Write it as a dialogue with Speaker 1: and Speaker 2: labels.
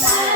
Speaker 1: તારા